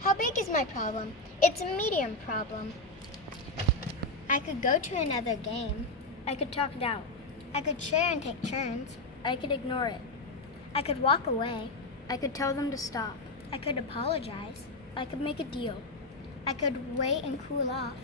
How big is my problem? It's a medium problem. I could go to another game. I could talk it out. I could share and take turns. I could ignore it. I could walk away. I could tell them to stop. I could apologize. I could make a deal. I could wait and cool off.